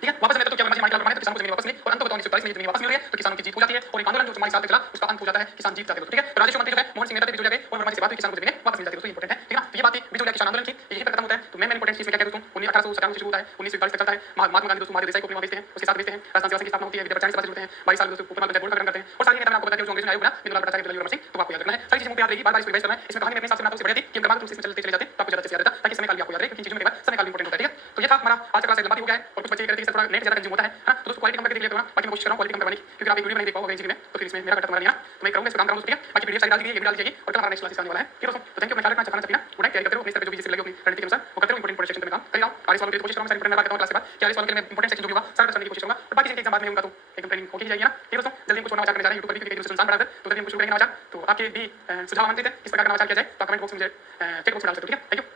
ठीक है, वापस मिलने तो क्या वर्मा माणिकलाल वर्मा ने तो किसानों को जमीन वापस मिली और अंत में 1947 में जमीन वापस मिल रही है, तो किसानों की जीत हो जाती है और एक आंदोलन जो हमारे साथ चला उसका अंत हो जाता है, किसान जीत जाते हैं, ठीक है। तो राजस्व मंत्री जो है मोहन सिंह मेहता भी जुड़ गए और वर्मा जी से बात हुई, किसानों को जमीन वापस मिल जाती है, दोस्तों इंपॉर्टेंट है, ठीक है ना। तो ये बात थी बिजोलिया किसान आंदोलन की, यही पर खत्म होता है। तो मैं इंपॉर्टेंट चीज में क्या कहता हूं 1897 से शुरू होता है, 1941 तक चलता है, महात्मा गांधी दोस्तों महादेव देसाई को अपनी भेजते हैं, उसके साथ भेजते हैं, राजस्थान सेवा संघ की स्थापना होती है, विद्या प्रचार सभा से जुड़ते हैं, 22 साल दोस्तों उपमहापंचायत बोर्ड का गठन करते हैं और सारी नेता मैंने आपको बताया जो अंग्रेजों ने आयोग बना बिंदुलाल भट्टाचार्य बिंदुलाल वर्मा सिंह, तो आपको याद रखना है सारी चीजें मुझे याद रहेगी, बार-बार इसको रिवाइज करना है, इसमें कहानी में अपने हिसाब से बनाता हूं, बढ़िया थी कि हम क्रमागत रूप से इसमें चलते चले जाते तो आपको ज्यादा अच्छे से याद रहता, ताकि समय काल भी आपको याद रहे, क्योंकि चीजों में समय काल इंपॉर्टेंट होता है, ठीक है। तो ये था हमारा आज का क्लास लंबा भी हो गया है और कुछ बच्चे कहते हैं कि थोड़ा नेट ज्यादा कंज्यूम होता है ना, तो दोस्तों क्वालिटी कम करके देख लेते हो ना, बाकी मैं कोशिश कर रहा हूं क्वालिटी कम करवाने की, क्योंकि आप एक वीडियो नहीं देख पाओगे अंग्रेजी में, तो फिर इसमें मेरा घाटा तुम्हारा नहीं है ना, तो मैं करूंगा इस पे काम करूंगा, ठीक है। बाकी पीडीएफ सारी डाल दी गई है, ये भी डाल दी जाएगी और कल हमारा नेक्स्ट क्लास आने वाला है, ठीक है दोस्तों। तो थैंक यू, अपना ख्याल रखना, चखना सपना गुड नाइट, तैयारी करते रहो अपने स्तर पे जो भी जिससे लगे अपनी रणनीति के अनुसार वो करते रहो, इंपॉर्टेंट सेक्शन में काम कर रहा हूं, आरएस वालों की कोशिश करूंगा सारी इंपॉर्टेंट बात करता हूं क्लास के बाद, कि आरएस वालों के लिए मैं इंपॉर्टेंट सेक्शन जो भी होगा सारा करने की कोशिश करूंगा और बाकी जिनके एग्जाम बाद में होगा तो एकदम ट्रेनिंग होगी जाएगी ना, ठीक है दोस्तों। जल्दी हमको छोड़ना वाचा करने जा रहे हैं यूट्यूब पर भी, क्योंकि एक दूसरे इंसान बना है, तो जल्दी हमको शुरू करेंगे नवाचार, तो आपके भी सुझाव आमंत्रित है किस प्रकार का नवाचार किया जाए, तो कमेंट बॉक्स में मुझे चेक बॉक्स में डाल सकते हो, ठीक है। Thank you.